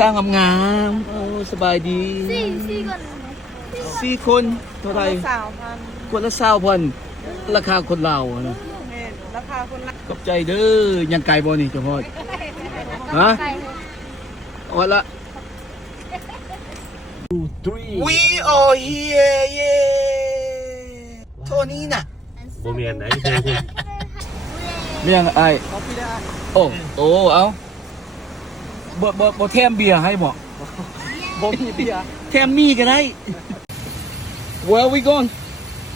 สร้างงามๆโอ้สบายดีสี่คนเท่าไหร่คนละ20,000ราคาคนลาวนะราคาคนละ ขอบใจเด้อยังไกลบ่นี่เจ้าพ่อฮะวันละ 2 3 We are here yeah โทนี่น่ะ โบเมียนไหนเจอคุณ เมียงไอ้โอ้เอาบ่แถมเบียร์ให้บ่บ่มีเบียร์แถมมีก็ได้ Where we going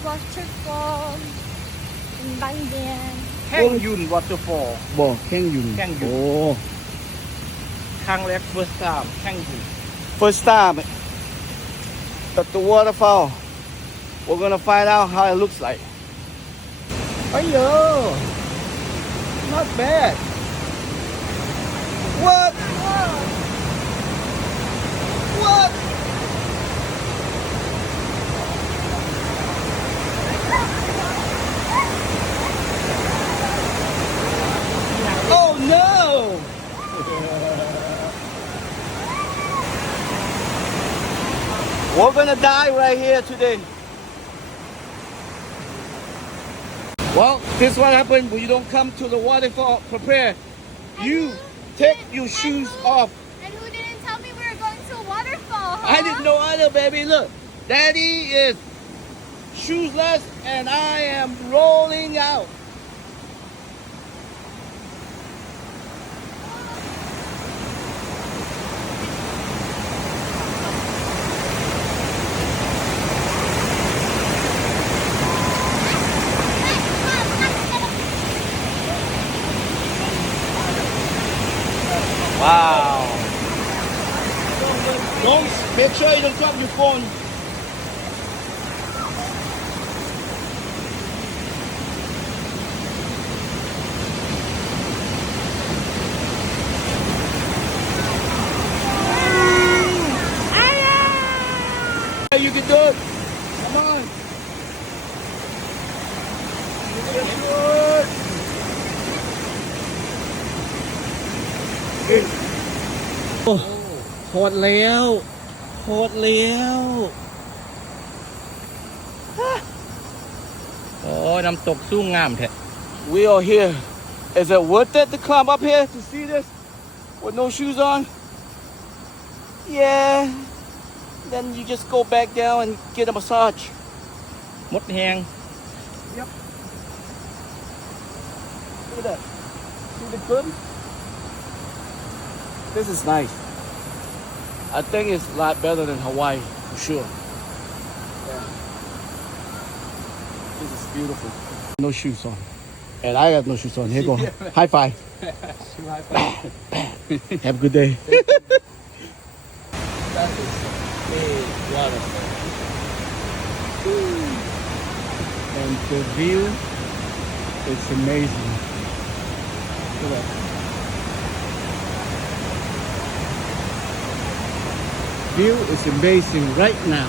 Waterfall in Bangyan. แข้งยุนวอเตอร์ฟอล บ่แข่งอยู่ แข่งอยู่ โอ้ ครั้งแรก first time แข้งยุน First time at the waterfall. We're gonna find out how it looks like. Ayo, not bad. What? What? Oh no! We're gonna die right here today. Well, this is what happened when you don't come to the waterfall prepared. You take your shoes off. And who didn't tell me we were going to a waterfall, huh? I didn't know either, baby. Look, Daddy is shoesless and I am rolling out. Wow. Don't make sure you don't drop your phone. You can do it. Come on. You can do it. Oh, โหดแล้วโหดแล้ว โอ้น้ำตกสู้งามแท้ We are here. Is it worth it to climb up here to see this with no shoes on? Yeah. Then you just go back down and get a massage. มดแหง Look at that. See the good? This is nice. I think it's a lot better than Hawaii, for sure. Yeah. This is beautiful. No shoes on. And I got no shoes on. Here you go. High five. Have a good day. That is big waterfall. And the view is amazing. Look at that. View is amazing right now.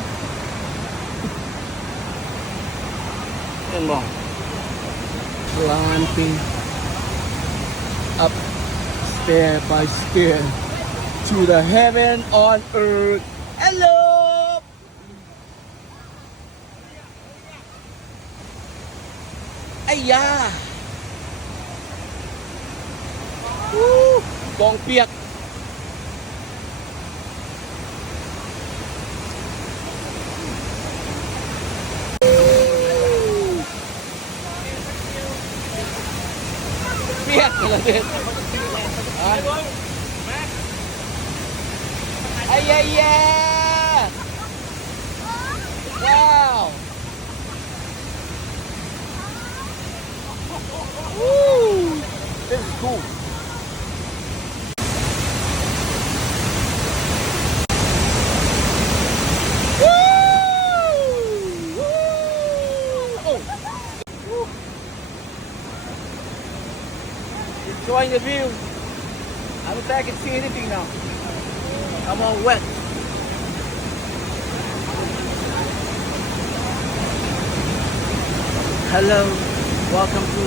And more. Climbing up stair by stair to the heaven on earth. Hello! Ây da! Con piệt. Piệt là piệt. Ây da da! Wow! Woo! This is cool. Enjoying the view. I don't think I can see anything now. I'm all wet. Hello, welcome to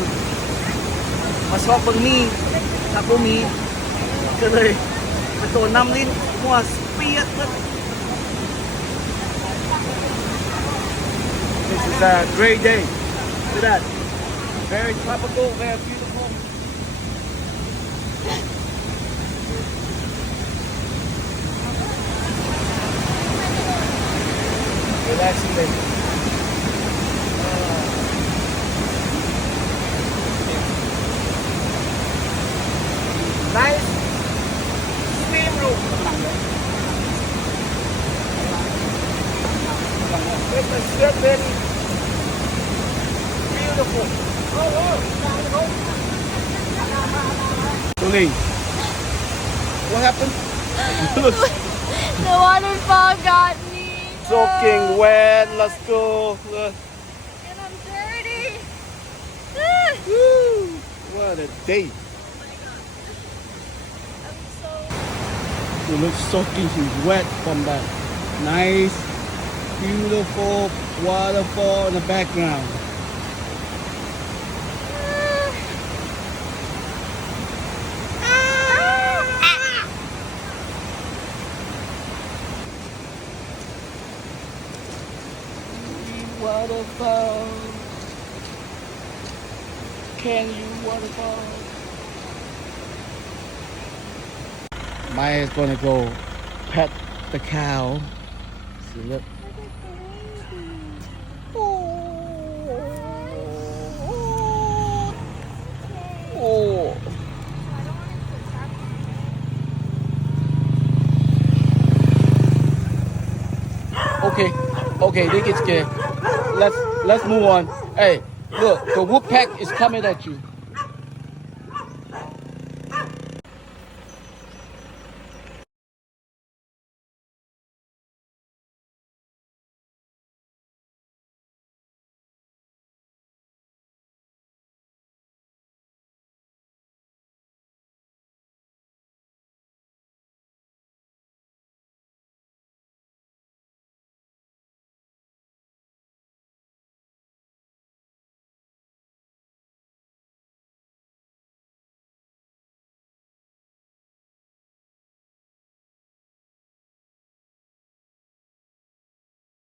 มาชอบเบิ่งนี่ถ้าบ่มีก็เลย ไปตัวน้ำลิ้นมัวเปียกเลย This is a great day. Look at that. Very tropical, very beautiful. Relaxing day. Nice swim room. It's a certain beautiful. Julie, what happened? The waterfall got me. Soaking wet. Let's go. Look. And I'm dirty. Woo! What a day. I'm so. You look soaking wet from that nice, beautiful waterfall in the background. Waterfall. Kaeng Yui Waterfall. Maya is gonna go pet the cow. See, look. Oh. Okay, they get scared. Let's move on. Hey, look, the wolf pack is coming at you.